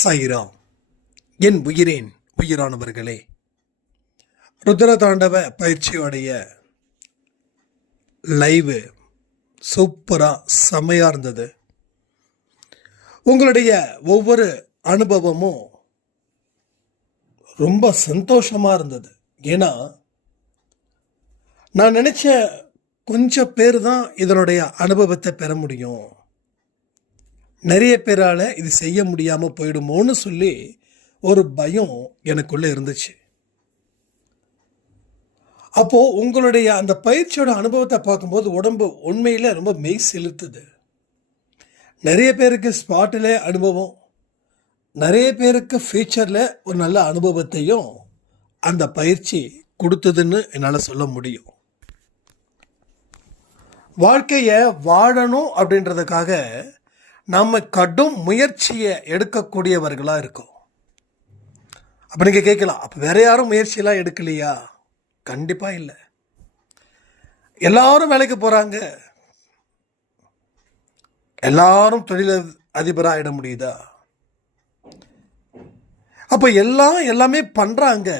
சாயிராம். என் உயிரின் உயிரானவர்களே, ருத்ர தாண்டவ பயிற்சியோடைய லைவ் சூப்பராக செமையாக இருந்தது. உங்களுடைய ஒவ்வொரு அனுபவமும் ரொம்ப சந்தோஷமாக இருந்தது. ஏன்னா நான் நினச்ச கொஞ்சம் பேர் தான் இதனுடைய அனுபவத்தை பெற முடியும், நிறைய பேரால் இது செய்ய முடியாமல் போயிடுமோன்னு சொல்லி ஒரு பயம் எனக்குள்ளே இருந்துச்சு. அப்போது உங்களுடைய அந்த பயிற்சியோட அனுபவத்தை பார்க்கும்போது உடம்பு உண்மையில் ரொம்ப மெய் செலுத்துது. நிறைய பேருக்கு ஸ்பாட்டில் அனுபவம், நிறைய பேருக்கு ஃபியூச்சரில் ஒரு நல்ல அனுபவத்தையும் அந்த பயிற்சி கொடுத்ததுன்னு என்னால் சொல்ல முடியும். வாழ்க்கையை வாழணும் அப்படின்றதுக்காக நம்ம கடும் முயற்சியை எடுக்கக்கூடியவர்களாக இருக்கோம். அப்போ நீங்கள் கேட்கலாம், அப்போ வேற யாரும் முயற்சியெல்லாம் எடுக்கலையா? கண்டிப்பாக இல்லை. எல்லாரும் வேலைக்கு போகிறாங்க, எல்லாரும் தொழில் அதிபராக ஆகிட முடியுதா? அப்போ எல்லாமே பண்ணுறாங்க,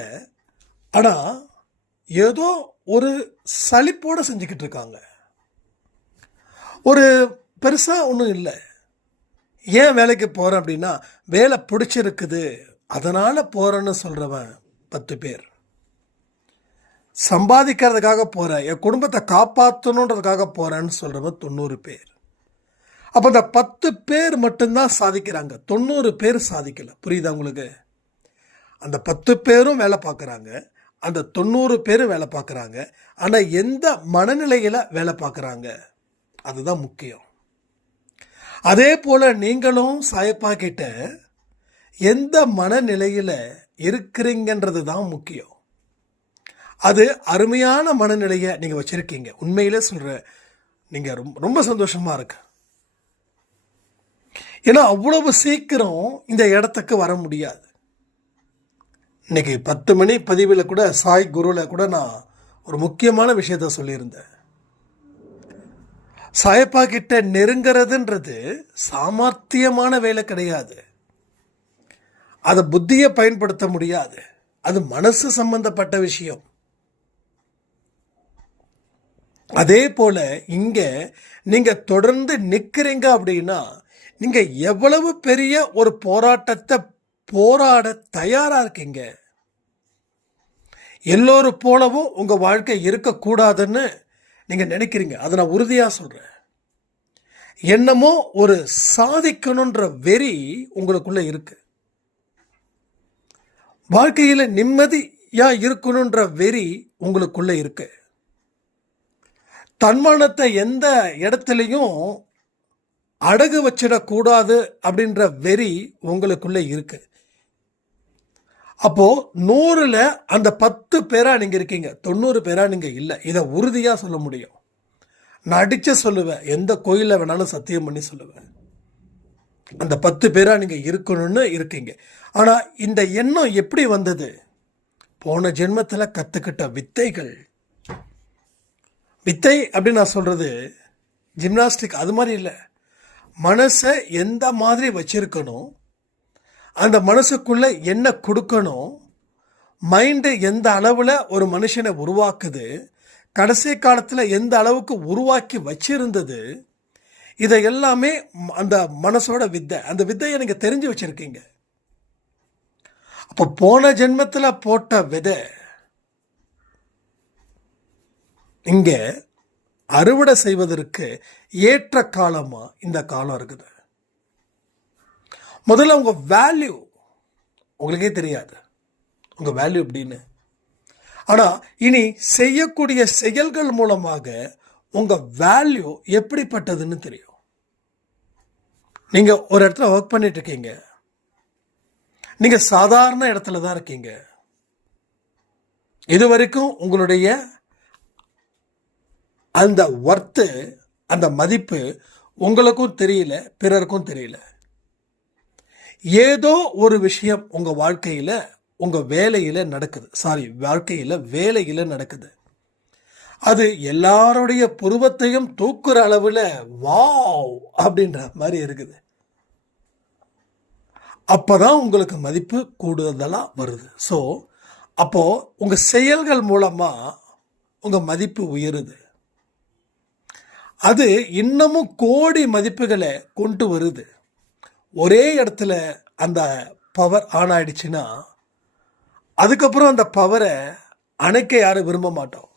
ஆனால் ஏதோ ஒரு சலிப்போடு செஞ்சுக்கிட்டு இருக்காங்க. ஒரு பெருசாக ஒன்றும் இல்லை. ஏன் வேலைக்கு போகிறேன் அப்படின்னா வேலை பிடிச்சிருக்குது அதனால் போகிறேன்னு சொல்கிறவன் 10 பேர். சம்பாதிக்கிறதுக்காக போகிறேன், என் குடும்பத்தை காப்பாற்றணுன்றதுக்காக போகிறேன்னு சொல்கிறவன் 90 பேர். அப்போ அந்த 10 பேர் மட்டும்தான் சாதிக்கிறாங்க, 90 பேர் சாதிக்கலை. புரியுதா உங்களுக்கு? அந்த 10 பேரும் வேலை பார்க்குறாங்க, அந்த 90 பேரும் வேலை பார்க்குறாங்க. ஆனால் எந்த மனநிலையில் வேலை பார்க்குறாங்க அதுதான் முக்கியம். அதே போல் நீங்களும் சாயப்பா கிட்ட எந்த மனநிலையில் இருக்கிறீங்கன்றது தான் முக்கியம். அது அருமையான மனநிலையை நீங்கள் வச்சுருக்கீங்க. உண்மையிலே சொல்கிறேன், நீங்கள் ரொம்ப சந்தோஷமாக இருக்கு. ஏன்னா அவ்வளவு சீக்கிரம் இந்த இடத்துக்கு வர முடியாது. இன்னைக்கு 10 மணி பதிவில் கூட சாய் குருவில் கூட நான் ஒரு முக்கியமான விஷயத்த சொல்லியிருந்தேன். சாயப்பா கிட்ட நெருங்கிறதுன்றது சாமர்த்தியமான வேலை கிடையாது. அதை புத்தியை பயன்படுத்த முடியாது, அது மனசு சம்பந்தப்பட்ட விஷயம். அதே போல இங்க நீங்க தொடர்ந்து நிற்கிறீங்க அப்படின்னா நீங்க எவ்வளவு பெரிய ஒரு போராட்டத்தை போராட தயாரா இருக்கீங்க. எல்லோரும் போலவும் உங்க வாழ்க்கை இருக்கக்கூடாதுன்னு நீங்க நினைக்கிறீங்க. அதை நான் உறுதியாக சொல்றேன். என்னமோ ஒரு சாதிக்கணுன்ற வெறி உங்களுக்குள்ள இருக்கு. வாழ்க்கையில் நிம்மதியா இருக்கணுன்ற வெறி உங்களுக்குள்ள இருக்கு. தன்மானத்தை எந்த இடத்துலையும் அடகு வச்சிடக்கூடாது அப்படின்ற வெறி உங்களுக்குள்ள இருக்கு. அப்போ 100ல் அந்த 10 பேரா நீங்க இருக்கீங்க, 90 பேரா நீங்க இல்லை. இதை உறுதியா சொல்ல முடியும். நான் அடிச்சு சொல்லுவேன், எந்த கோயிலில் வேணாலும் சத்தியம் பண்ணி சொல்லுவேன், அந்த 10 பேரா நீங்க இருக்கணும்னு இருக்கீங்க. ஆனா இந்த எண்ணம் எப்படி வந்தது? போன ஜென்மத்தில் கத்துக்கிட்ட வித்தைகள். வித்தை அப்படின்னு நான் சொல்றது ஜிம்னாஸ்டிக் அது மாதிரி இல்லை. மனசை எந்த மாதிரி வச்சிருக்கணும், அந்த மனசுக்குள்ள என்ன கொடுக்கணும், மைண்டு எந்த அளவில் ஒரு மனுஷனை உருவாக்குது, கடைசி காலத்தில் எந்த அளவுக்கு உருவாக்கி வச்சிருந்தது, இதை எல்லாமே அந்த மனசோட வித்தை. அந்த வித்தையை நீங்கள் தெரிஞ்சு வச்சிருக்கீங்க. அப்போ போன ஜென்மத்தில் போட்ட விதை இங்கே அறுவடை செய்வதற்கு ஏற்ற காலமா இந்த காலம் இருக்குது. முதல்ல உங்கள் வேல்யூ உங்களுக்கே தெரியாது, உங்கள் வேல்யூ எப்படின்னு. ஆனால் இனி செய்யக்கூடிய செயல்கள் மூலமாக உங்கள் வேல்யூ எப்படிப்பட்டதுன்னு தெரியும். நீங்கள் ஒரு இடத்துல ஒர்க் பண்ணிட்டு இருக்கீங்க, நீங்கள் சாதாரண இடத்துல தான் இருக்கீங்க. இது வரைக்கும் உங்களுடைய அந்த ஒர்த்து, அந்த மதிப்பு உங்களுக்கும் தெரியல, பிறருக்கும் தெரியல. ஏதோ ஒரு விஷயம் உங்க வாழ்க்கையில, உங்க வேலையில நடக்குது. வாழ்க்கையில வேலையில நடக்குது. அது எல்லாருடைய புருவத்தையும் தூக்குற அளவில் வாவ் அப்படின்ற மாதிரி இருக்குது. அப்போ தான் உங்களுக்கு மதிப்பு கூடுதலாக வருது. ஸோ அப்போது உங்கள் செயல்கள் மூலமாக உங்கள் மதிப்பு உயருது. அது இன்னமும் கோடி மதிப்புகளை கொண்டு வருது. ஒரே இடத்துல அந்த பவர் ஆன் ஆயிடுச்சுன்னா அதுக்கப்புறம் அந்த பவரை அணைக்க யாரும் விரும்ப மாட்டோம்.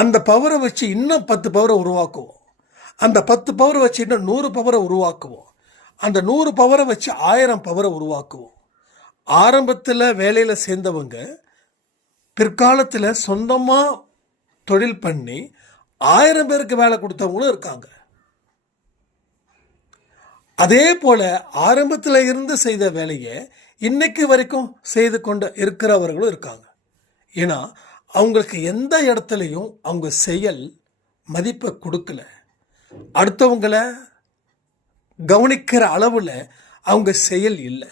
அந்த பவரை வச்சு இன்னும் 10 பவரை உருவாக்குவோம். அந்த 10 பவரை வச்சு இன்னும் 100 பவரை உருவாக்குவோம். அந்த 100 பவரை வச்சு 1000 பவரை உருவாக்குவோம். ஆரம்பத்தில் வேலையில் சேர்ந்தவங்க பிற்காலத்தில் சொந்தமாக தொழில் பண்ணி 1000 பேருக்கு வேலை கொடுத்தவங்களும் இருக்காங்க. அதே போல ஆரம்பத்தில் இருந்து செய்த வேலையை இன்னைக்கு வரைக்கும் செய்து கொண்டு இருக்கிறவர்களும் இருக்காங்க. ஏன்னா அவங்களுக்கு எந்த இடத்துலையும் அவங்க செயல் மதிப்பை கொடுக்கல. அடுத்தவங்களை கவனிக்கிற அளவில் அவங்க செயல் இல்லை.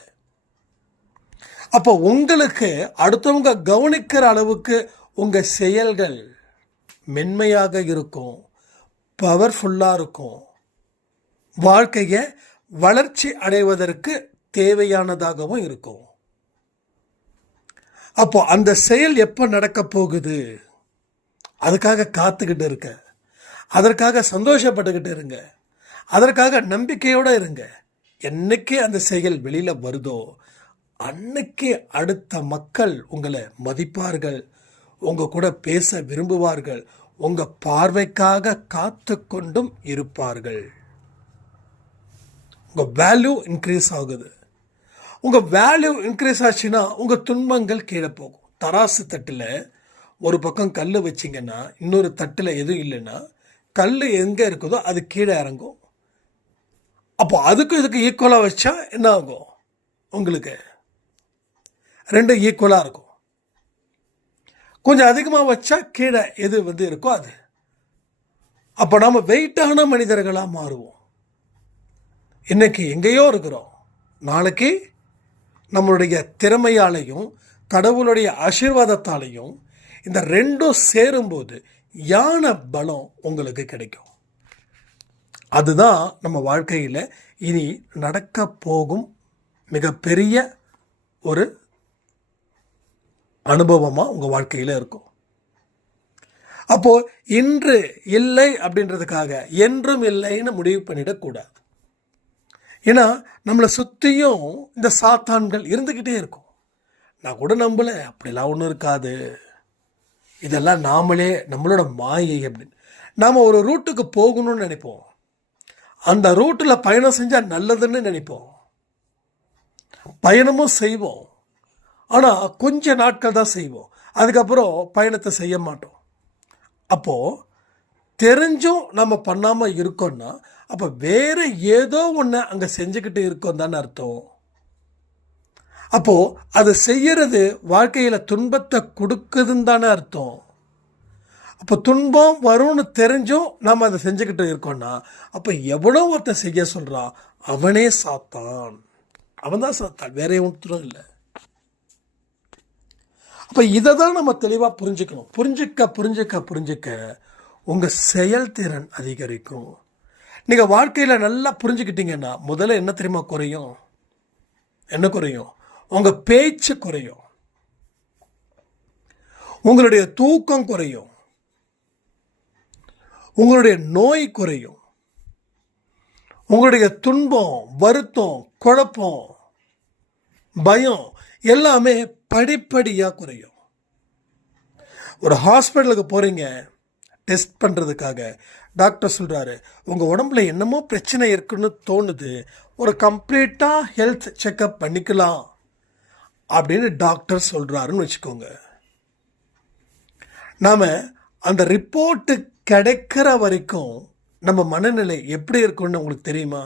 அப்போ உங்களுக்கு அடுத்தவங்க கவனிக்கிற அளவுக்கு உங்கள் செயல்கள் மென்மையாக இருக்கும், பவர்ஃபுல்லாக இருக்கும், வாழ்க்கையை வளர்ச்சி அடைவதற்கு தேவையானதாகவும் இருக்கும். அப்போ அந்த செயல் எப்போ நடக்க போகுது அதுக்காக காத்துக்கிட்டு இருக்க, அதற்காக சந்தோஷப்பட்டுக்கிட்டு இருங்க, அதற்காக நம்பிக்கையோடு இருங்க. என்னைக்கு அந்த செயல் வெளியில் வருதோ அன்னைக்கு அடுத்த மக்கள் உங்களை மதிப்பார்கள், உங்கள் கூட பேச விரும்புவார்கள், உங்கள் பார்வைக்காக காத்து கொண்டும் இருப்பார்கள். உங்கள் வேல்யூ இன்க்ரீஸ் ஆகுது. உங்கள் வேல்யூ இன்க்ரீஸ் ஆச்சுன்னா உங்கள் துன்பங்கள் கீழே போகும். தராசு தட்டில் ஒரு பக்கம் கல் வச்சிங்கன்னா இன்னொரு தட்டில் எதுவும் இல்லைன்னா கல் எங்கே இருக்குதோ அது கீழே இறங்கும். அப்போ அதுக்கும் இதுக்கு ஈக்குவலாக வச்சா என்ன ஆகும்? உங்களுக்கு ரெண்டும் ஈக்குவலாக இருக்கும். கொஞ்சம் அதிகமாக வச்சா கீழே எது இருக்கோ அது. அப்போ நாம் வெயிட்டான மனிதர்களாக மாறுவோம். இன்னைக்கு எங்கேயோ இருக்கிறோம், நாளைக்கு நம்மளுடைய திறமையாலையும் கடவுளுடைய ஆசீர்வாதத்தாலையும் இந்த ரெண்டும் சேரும்போது யான பலம் உங்களுக்கு கிடைக்கும். அதுதான் நம்ம வாழ்க்கையில் இனி நடக்க போகும் மிகப்பெரிய ஒரு அனுபவமாக உங்கள் வாழ்க்கையில் இருக்கும். அப்போது இன்று இல்லை அப்படின்றதுக்காக என்றும் இல்லைன்னு முடிவு பண்ணிடக்கூடாது. ஏன்னா நம்மளை சுற்றியும் இந்த சாத்தான்கள் இருந்துக்கிட்டே இருக்கும். நான் கூட நம்பலை, அப்படிலாம் ஒன்றும் இருக்காது, இதெல்லாம் நாமளே நம்மளோட மாயை அப்படின்னு. நாம் ஒரு ரூட்டுக்கு போகணும்னு நினைப்போம், அந்த ரூட்டில் பயணம் செஞ்சால் நல்லதுன்னு நினைப்போம், பயணமும் செய்வோம். ஆனால் கொஞ்ச நாட்கள் தான் செய்வோம், அதுக்கப்புறம் பயணத்தை செய்ய மாட்டோம். அப்போது தெரிஞ்சும் நம்ம பண்ணாமல் இருக்கோம்னா அப்போ வேறு ஏதோ ஒன்று அங்கே செஞ்சுக்கிட்டு இருக்கோம் தானே அர்த்தம். அப்போது அது செய்கிறது வாழ்க்கையில் துன்பத்தை கொடுக்குதுன்னு தானே அர்த்தம். அப்போ துன்பம் வரும்னு தெரிஞ்சும் நாம் அதை செஞ்சுக்கிட்டு இருக்கோம்னா அப்போ எவ்வளோ ஒருத்தன் செய்ய சொல்கிறான் அவனே சாத்தான், அவன் தான் சாத்தான், வேற ஒன்றும் இல்லை. அப்போ இதை தான் நம்ம தெளிவாக புரிஞ்சுக்கணும். புரிஞ்சுக்க புரிஞ்சுக்க புரிஞ்சுக்க உங்கள் செயல்திறன் அதிகரிக்கும். நீங்கள் வாழ்க்கையில் நல்லா புரிஞ்சுக்கிட்டீங்கன்னா முதல்ல என்ன தெரியுமா குறையும்? என்ன குறையும்? உங்கள் பேச்சு குறையும், உங்களுடைய தூக்கம் குறையும், உங்களுடைய நோய் குறையும், உங்களுடைய துன்பம், வருத்தம், குழப்பம், பயம் எல்லாமே படிப்படியாக குறையும். ஒரு ஹாஸ்பிட்டலுக்கு போகிறீங்க டெஸ்ட் பண்ணுறதுக்காக, டாக்டர் சொல்கிறாரு உங்கள் உடம்புல என்னமோ பிரச்சனை இருக்குன்னு தோணுது, ஒரு கம்ப்ளீட்டாக ஹெல்த் செக்கப் பண்ணிக்கலாம் அப்படின்னு டாக்டர் சொல்கிறாருன்னு வச்சுக்கோங்க. நாம் அந்த ரிப்போர்ட்டு கிடைக்கிற வரைக்கும் நம்ம மனநிலை எப்படி இருக்குன்னு உங்களுக்கு தெரியுமா?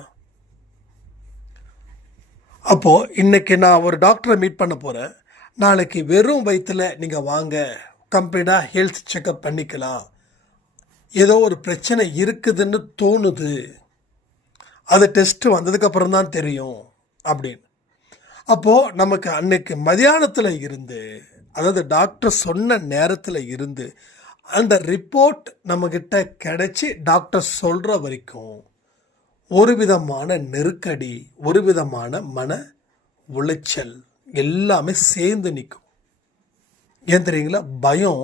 அப்போது இன்றைக்கி நான் ஒரு டாக்டரை மீட் பண்ண போகிறேன், நாளைக்கு வெறும் வயிற்றில் நீங்கள் வாங்க கம்ப்ளீட்டாக ஹெல்த் செக்கப் பண்ணிக்கலாம், ஏதோ ஒரு பிரச்சனை இருக்குதுன்னு தோணுது, அது டெஸ்ட்டு வந்ததுக்கப்புறம் தான் தெரியும் அப்படின்னு. அப்போது நமக்கு அன்னைக்கு மதியானத்தில் இருந்து, அதாவது டாக்டர் சொன்ன நேரத்தில் இருந்து அந்த ரிப்போர்ட் நம்மக்கிட்ட கிடைச்சி டாக்டர் சொல்கிற வரைக்கும் ஒரு விதமான நெருக்கடி, ஒரு விதமான மன உளைச்சல் எல்லாமே சேர்ந்து நிற்கும். ஏன் தெரியுங்களா? பயம்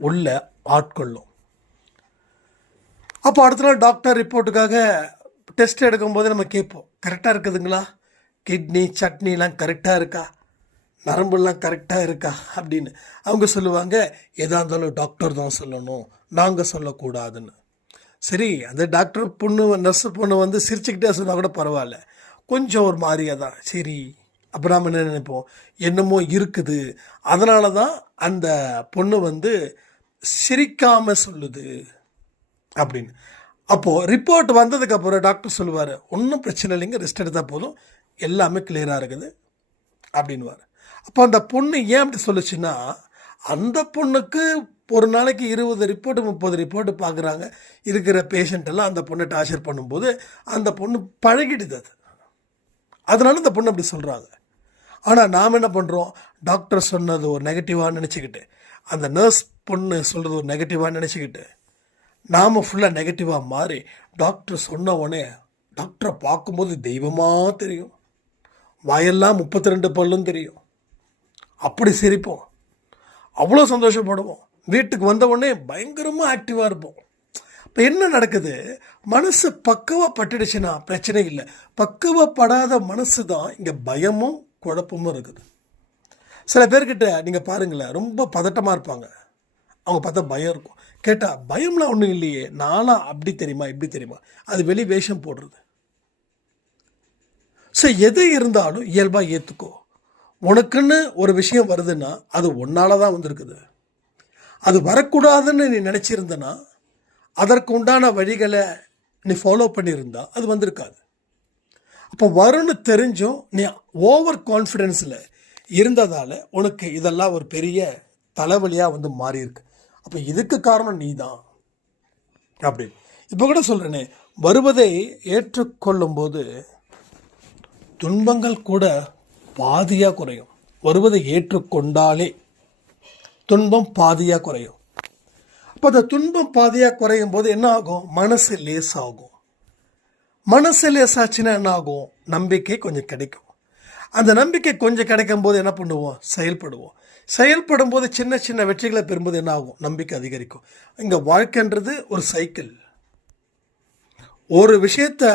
உள்ள ஆட்கொள்ளும். அப்போ அடுத்த நாள் டாக்டர் ரிப்போர்ட்டுக்காக டெஸ்ட் எடுக்கும்போது நம்ம கேட்போம், கரெக்டாக இருக்குதுங்களா? கிட்னி சட்னிலாம் கரெக்டாக இருக்கா? நரம்புலாம் கரெக்டாக இருக்கா அப்படின்னு. அவங்க சொல்லுவாங்க, எதாக இருந்தாலும் டாக்டர் தான் சொல்லணும், நாங்கள் சொல்லக்கூடாதுன்னு. சரி, அந்த டாக்டர் பொண்ணு நர்ஸு பொண்ணு வந்து சிரிச்சுக்கிட்டே சொன்னால் கூட பரவாயில்ல, கொஞ்சம் ஒரு மாதிரியாக தான். சரி, அப்போ நாம் என்ன நினைப்போம், என்னமோ இருக்குது, அதனால தான் அந்த பொண்ணு வந்து சிரிக்காமல் சொல்லுது அப்படின்னு. அப்போது ரிப்போர்ட் வந்ததுக்கப்புறம் டாக்டர் சொல்லுவார், ஒன்றும் பிரச்சனை இல்லைங்க, ரெஸ்ட் எடுத்தால் போதும், எல்லாமே கிளியராக இருக்குது அப்படின்வார். அப்போ அந்த பொண்ணு ஏன் அப்படி சொல்லுச்சுன்னா, அந்த பொண்ணுக்கு ஒரு நாளைக்கு 20 ரிப்போர்ட்டு 30 ரிப்போர்ட்டு பார்க்குறாங்க, இருக்கிற பேஷண்ட்டெல்லாம் அந்த பொண்ணை டார்ச்சர் பண்ணும்போது அந்த பொண்ணு பழகிடுது. அதனால இந்த பொண்ணு அப்படி சொல்கிறாங்க. ஆனால் நாம் என்ன பண்ணுறோம், டாக்டர் சொன்னது ஒரு நெகட்டிவாக நினச்சிக்கிட்டு, அந்த நர்ஸ் பொண்ணு சொல்கிறது ஒரு நெகட்டிவாக நினச்சிக்கிட்டு, நாம் ஃபுல்லாக நெகட்டிவாக மாறி டாக்டர் சொன்ன உடனே டாக்டரை பார்க்கும்போது தெய்வமாக தெரியும், வாயெல்லாம் 32 பல்லும் தெரியும், அப்படி சிரிப்போம், அவ்வளோ சந்தோஷப்படுவோம், வீட்டுக்கு வந்த உடனே பயங்கரமாக ஆக்டிவாக இருப்போம். இப்போ என்ன நடக்குது, மனசு பக்குவப்பட்டுடுச்சுன்னா பிரச்சனை இல்லை. பக்குவப்படாத மனசு தான் இங்கே பயமும் குழப்பமும் இருக்குது. சில பேர்கிட்ட நீங்கள் பாருங்களேன், ரொம்ப பதட்டமாக இருப்பாங்க, அவங்க பார்த்தா பயம் இருக்கும். கேட்டால் பயம்லாம் ஒன்றும் இல்லையே, நானும் அப்படி தெரியுமா இப்படி தெரியுமா, அது வெளி வேஷம் போடுறது. ஸோ எது இருந்தாலும் இயல்பாக ஏற்றுக்கோ. உனக்குன்னு ஒரு விஷயம் வருதுன்னா அது உன்னால தான் வந்திருக்குது. அது வரக்கூடாதுன்னு நீ நினச்சிருந்தனா, அதற்கு உண்டான வழிகளை நீ ஃபாலோ பண்ணியிருந்தா அது வந்திருக்காது. அப்போ வரும்னு தெரிஞ்சும் நீ ஓவர் கான்ஃபிடென்ஸில் இருந்ததால் உனக்கு இதெல்லாம் ஒரு பெரிய தலைவலியாக வந்து மாறியிருக்கு. அப்போ இதுக்கு காரணம் நீ தான் அப்படி. இப்போ கூட சொல்கிறேனே, வருவதை ஏற்றுக்கொள்ளும்போது துன்பங்கள் கூட பாதியாக குறையும். வருவதை ஏற்றுக்கொண்டாலே துன்பம் பாதியாக குறையும். அப்போ அந்த துன்பம் பாதியாக குறையும் போது என்ன ஆகும், மனசு லேசாகும். மனசு லேசாச்சுன்னா என்ன ஆகும், நம்பிக்கை கொஞ்சம் கிடைக்கும். அந்த நம்பிக்கை கொஞ்சம் கிடைக்கும் போது என்ன பண்ணுவோம், செயல்படுவோம். செயல்படும் போது சின்ன சின்ன வெற்றிகளை பெறும்போது என்ன ஆகும், நம்பிக்கை அதிகரிக்கும். இங்கே வாழ்க்கைன்றது ஒரு சைக்கிள். ஒரு விஷயத்தை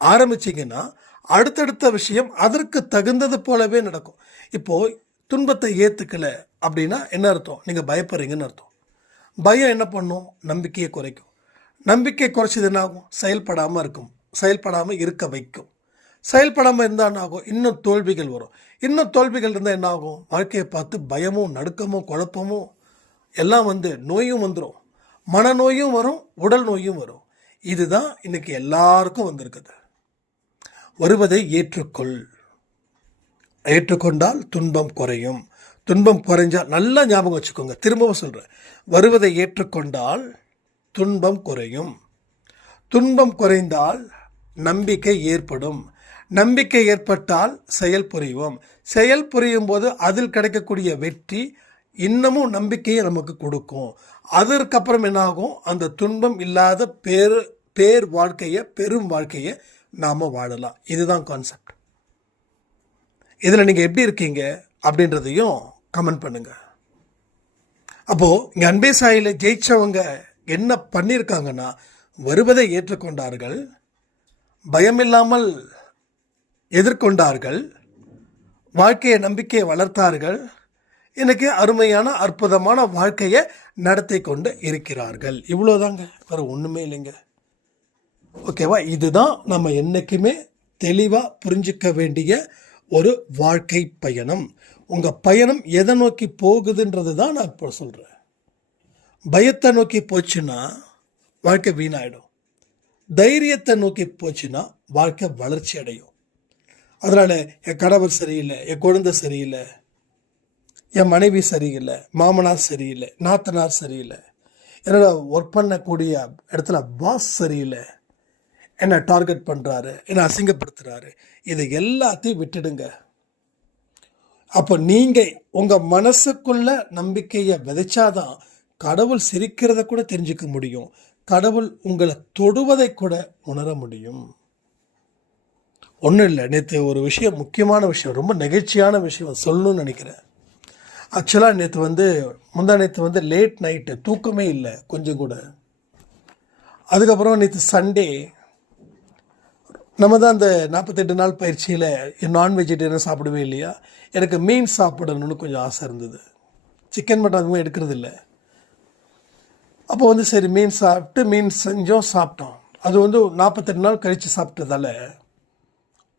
ஆரம்பிச்சிங்கன்னா அடுத்தடுத்த விஷயம் அதற்கு தகுந்தது போலவே நடக்கும். இப்போது துன்பத்தை ஏற்றுக்கலை அப்படின்னா என்ன அர்த்தம், நீங்கள் பயப்படுறீங்கன்னு அர்த்தம். பயம் என்ன பண்ணும், நம்பிக்கையை குறைக்கும். நம்பிக்கை குறைச்சது என்ன ஆகும், செயல்படாமல் இருக்கும், செயல்படாமல் இருக்க வைக்கும். செயல்படாமல் இருந்தால் என்ன ஆகும், இன்னும் தோல்விகள் வரும். இன்னும் தோல்விகள் இருந்தால் என்ன ஆகும், வாழ்க்கையை பார்த்து பயமும் நடுக்கமும் குழப்பமும் எல்லாம் வந்து நோயும் வந்துடும். மனநோயும் வரும், உடல் நோயும் வரும். இதுதான் இன்னைக்கு எல்லாருக்கும் வந்திருக்குது. வருவதை ஏற்றுக்கொள். ஏற்றுக்கொண்டால் துன்பம் குறையும். துன்பம் குறைஞ்சால், நல்லா ஞாபகம் வச்சுக்கோங்க, திரும்பவும் சொல்கிறேன், வருவதை ஏற்றுக்கொண்டால் துன்பம் குறையும். துன்பம் குறைந்தால் நம்பிக்கை ஏற்படும். நம்பிக்கை ஏற்பட்டால் செயல் புரிவோம். செயல் புரியும் போது அதில் கிடைக்கக்கூடிய வெற்றி இன்னமும் நம்பிக்கையை நமக்கு கொடுக்கும். அதற்கப்புறம் என்னாகும், அந்த துன்பம் இல்லாத பேர் வாழ்க்கையை, பெரும் வாழ்க்கையை நாம் வாழலாம். இதுதான் கான்செப்ட். இதில் நீங்கள் எப்படி இருக்கீங்க அப்படின்றதையும் கமெண்ட் பண்ணுங்கள். அப்போது இங்கே அன்பே சாயில ஜெயிச்சவங்க என்ன பண்ணியிருக்காங்கன்னா, வருவதை ஏற்றுக்கொண்டார்கள், பயமில்லாமல் எதிர்கொண்டார்கள், வாழ்க்கையை நம்பிக்கையை வளர்த்தார்கள், எனக்கு அருமையான அற்புதமான வாழ்க்கையை நடத்தி கொண்டு இருக்கிறார்கள். இவ்வளோதாங்க, வேறு ஒன்றுமே இல்லைங்க. ஓகேவா? இதுதான் நம்ம என்றைக்குமே தெளிவாக புரிஞ்சிக்க வேண்டிய ஒரு வாழ்க்கை பயணம். உங்கள் பயணம் எதை நோக்கி போகுதுன்றது தான் நான் இப்போ சொல்கிறேன். பயத்தை நோக்கி போச்சுன்னா வாழ்க்கை வீணாயிடும். தைரியத்தை நோக்கி போச்சுன்னா வாழ்க்கை வளர்ச்சி அடையும். அதனால் என் கணவர் சரியில்லை, என் குழந்தை சரியில்லை, என் மனைவி சரியில்லை, மாமனார் சரியில்லை, நாத்தனார் சரியில்லை, என்னோட ஒர்க் பண்ணக்கூடிய இடத்துல பாஸ் சரியில்லை, என்னை டார்கெட் பண்ணுறாரு, என்னை அசிங்கப்படுத்துகிறாரு, இதை எல்லாத்தையும் விட்டுடுங்க. அப்போ நீங்கள் உங்கள் மனசுக்குள்ள நம்பிக்கையை விதைச்சாதான் கடவுள் சிரிக்கிறத கூட தெரிஞ்சுக்க முடியும், கடவுள் உங்களை தொடுவதை கூட உணர முடியும். ஒன்றும் இல்லை, நேற்று ஒரு விஷயம், முக்கியமான விஷயம், ரொம்ப நெகிழ்ச்சியான விஷயம் சொல்லணும்னு நினைக்கிறேன். ஆக்சுவலாக முந்தா நேற்று லேட் நைட்டு, தூக்கமே இல்லை கொஞ்சம் கூட. அதுக்கப்புறம் நேற்று சண்டே நம்ம தான் அந்த 48 நாள் பயிற்சியில் நான் வெஜிடேரியன் சாப்பிடவே இல்லையா, எனக்கு மீன் சாப்பிடணும்னு கொஞ்சம் ஆசை இருந்தது. சிக்கன் மட்டன் அதுவும் எடுக்கிறது இல்லை. அப்போ சரி மீன் செஞ்சோம், சாப்பிட்டோம். அது 48 நாள் கழித்து சாப்பிட்டதால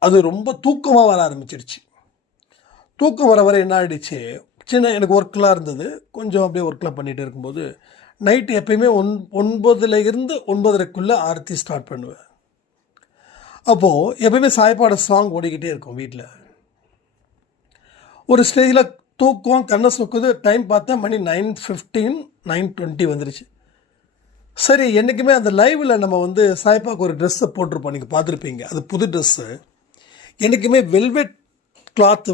அது ரொம்ப தூக்கமாக வர ஆரம்பிச்சிடுச்சு. தூக்கம் வர என்ன ஆகிடுச்சு, எனக்கு ஒர்க்கெலாம் இருந்தது, கொஞ்சம் அப்படியே ஒர்க்கெலாம் பண்ணிகிட்டு இருக்கும்போது நைட்டு எப்பயுமே 9லேருந்து 9:30க்குள்ளே ஆரத்தி ஸ்டார்ட் பண்ணுவேன். அப்போது எப்பயுமே சாய்ப்பாட சாங் ஓடிக்கிட்டே இருக்கும் வீட்டில். ஒரு ஸ்டேஜில் தூக்கம் கண்ணை சொக்குது, டைம் பார்த்தா மணி 9:15 9:20 வந்துருச்சு. சரி, என்றைக்குமே அந்த லைவில் நம்ம சாய்ப்பாக்கு ஒரு ட்ரெஸ்ஸை போட்டிருப்போம், நீங்கள் பார்த்துருப்பீங்க, அது புது ட்ரெஸ்ஸு. என்றைக்குமே வெல்வெட் கிளாத்து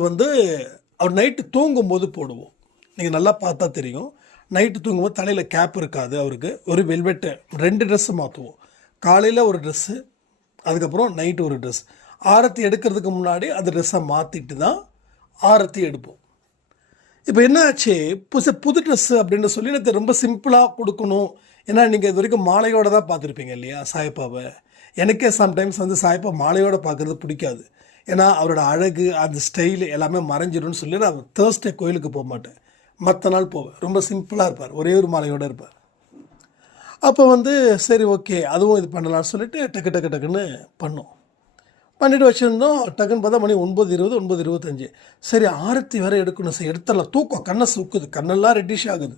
அவர் நைட்டு தூங்கும்போது போடுவோம். நீங்கள் நல்லா பார்த்தா தெரியும், நைட்டு தூங்கும்போது தலையில் கேப் இருக்காது அவருக்கு, ஒரு வெல்வெட்டு 2 ட்ரெஸ்ஸு மாற்றுவோம். காலையில் ஒரு ட்ரெஸ்ஸு, அதுக்கப்புறம் நைட்டு ஒரு ட்ரெஸ். ஆரத்தி எடுக்கிறதுக்கு முன்னாடி அந்த ட்ரெஸ்ஸை மாற்றிட்டு தான் ஆரத்தி எடுப்போம். இப்போ என்ன ஆச்சு, புது ட்ரெஸ்ஸு அப்படின்னு சொல்லி எனக்கு ரொம்ப சிம்பிளாக கொடுக்கணும். ஏன்னா நீங்கள் இது வரைக்கும் மாலையோடு தான் பார்த்துருப்பீங்க இல்லையா சாய்ப்பாவை. எனக்கே சம்டைம்ஸ் சாய்ப்பா மாலையோடு பார்க்குறது பிடிக்காது. ஏன்னா அவரோட அழகு, அந்த ஸ்டைலு எல்லாமே மறைஞ்சிடும்னு சொல்லி நான் தேர்ஸ்டே கோயிலுக்கு போக மாட்டேன், மற்ற நாள் போவேன். ரொம்ப சிம்பிளாக இருப்பார், ஒரே ஒரு மாலையோடு இருப்பார். அப்போ சரி ஓகே அதுவும் இது பண்ணலான்னு சொல்லிட்டு டக்குன்னு பண்ணிட்டு வச்சுருந்தோம். டக்குன்னு பார்த்தா மணி 9:20 9:25. சரி ஆரத்தி வேறு எடுக்கணும், சரி எடுத்துடலாம். தூக்கம் கண்ணை சுக்குது, கண்ணெல்லாம் ரெட்டிஷ் ஆகுது,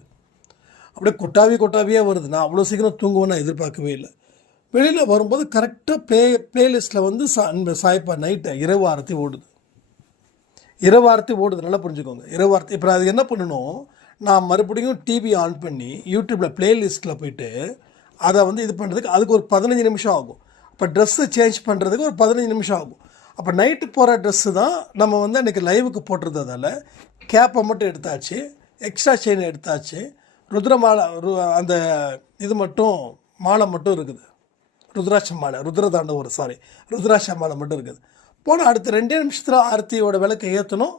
அப்படியே கொட்டாவியாக வருது. நான் அவ்வளோ சீக்கிரம் தூங்குவேன்னு நான் எதிர்பார்க்கவே இல்லை. வெளியில் வரும்போது கரெக்டாக பிளேலிஸ்ட்டில் சாய்ப்பா நைட்டை இரவு ஆரத்தி ஓடுது. நல்லா புரிஞ்சுக்கோங்க, இரவு ஆரத்தி. இப்போ அது என்ன பண்ணணும், நான் மறுபடியும் டிவி ஆன் பண்ணி யூடியூப்பில் பிளேலிஸ்ட்டில் போயிட்டு அதை இது பண்ணுறதுக்கு அதுக்கு ஒரு 15 நிமிஷம் ஆகும். அப்போ ட்ரெஸ்ஸு சேஞ்ச் பண்ணுறதுக்கு ஒரு 15 நிமிஷம் ஆகும். அப்போ நைட்டு போகிற ட்ரெஸ்ஸு தான் நம்ம அன்றைக்கி லைவுக்கு போட்டிருந்ததால் கேப்பை மட்டும் எடுத்தாச்சு, எக்ஸ்ட்ரா செயின் எடுத்தாச்சு, ருத்ர மாலை அந்த இது மட்டும் மாலை மட்டும் இருக்குது, ருத்ராட்ச மாலை, ருத்ராட்ச மாலை மட்டும் இருக்குது. போனால் அடுத்த 2 நிமிஷத்தில் ஆரத்தியோட விளக்கை ஏற்றணும்,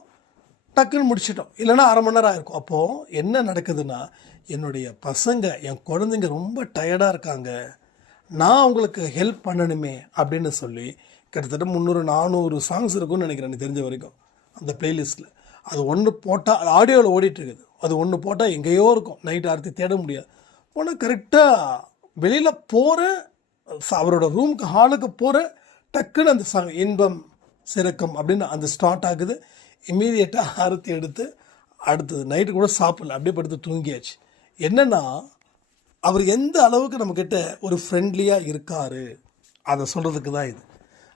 டக்குன்னு முடிச்சிட்டோம். இல்லைனா அரை மணி நேரம் ஆயிருக்கும். அப்போது என்ன நடக்குதுன்னா, என்னுடைய பசங்க, என் குழந்தைங்க ரொம்ப டயர்டாக இருக்காங்க, நான் அவங்களுக்கு ஹெல்ப் பண்ணணுமே அப்படின்னு சொல்லி கிட்டத்தட்ட 300-400 சாங்ஸ் இருக்குன்னு நினைக்கிறேன் எனக்கு தெரிஞ்ச வரைக்கும் அந்த பிளேலிஸ்ட்டில். அது ஒன்று போட்டால் அது ஆடியோவில் ஓடிட்டுருக்குது, அது ஒன்று போட்டால் எங்கேயோ இருக்கும், நைட் ஆரத்தி தேட முடியாது. போனால் கரெக்டாக வெளியில் போகிற அவரோட ரூமுக்கு ஹாலுக்கு போகிற டக்குன்னு அந்த சாங் இன்பம் சிறக்கம் அப்படின்னு அந்த ஸ்டார்ட் ஆகுது. இம்மீடியட்டாக ஆரத்தி எடுத்து அடுத்தது நைட்டு கூட சாப்பிடல, அப்படியே படுத்து தூங்கியாச்சு. என்னென்னா அவர் எந்த அளவுக்கு நம்மக்கிட்ட ஒரு ஃப்ரெண்ட்லியாக இருக்கார் அதை சொல்கிறதுக்கு தான் இது.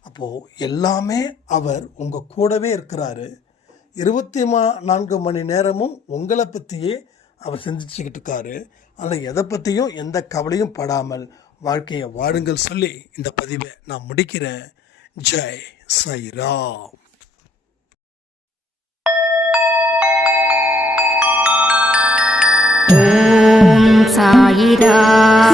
அப்போது எல்லாமே அவர் உங்கள் கூடவே இருக்கிறாரு, 24 மணி நேரமும் உங்களை பற்றியே அவர் செஞ்சுக்கிட்டு இருக்காரு. அதனால் எதை பற்றியும் எந்த கவலையும் படாமல் வாழ்க்கையை வாழுங்கள் சொல்லி இந்த பதிவை நான் முடிக்கிறேன். ஜெய் சாய்ராம். ஓம் சாயிராம்.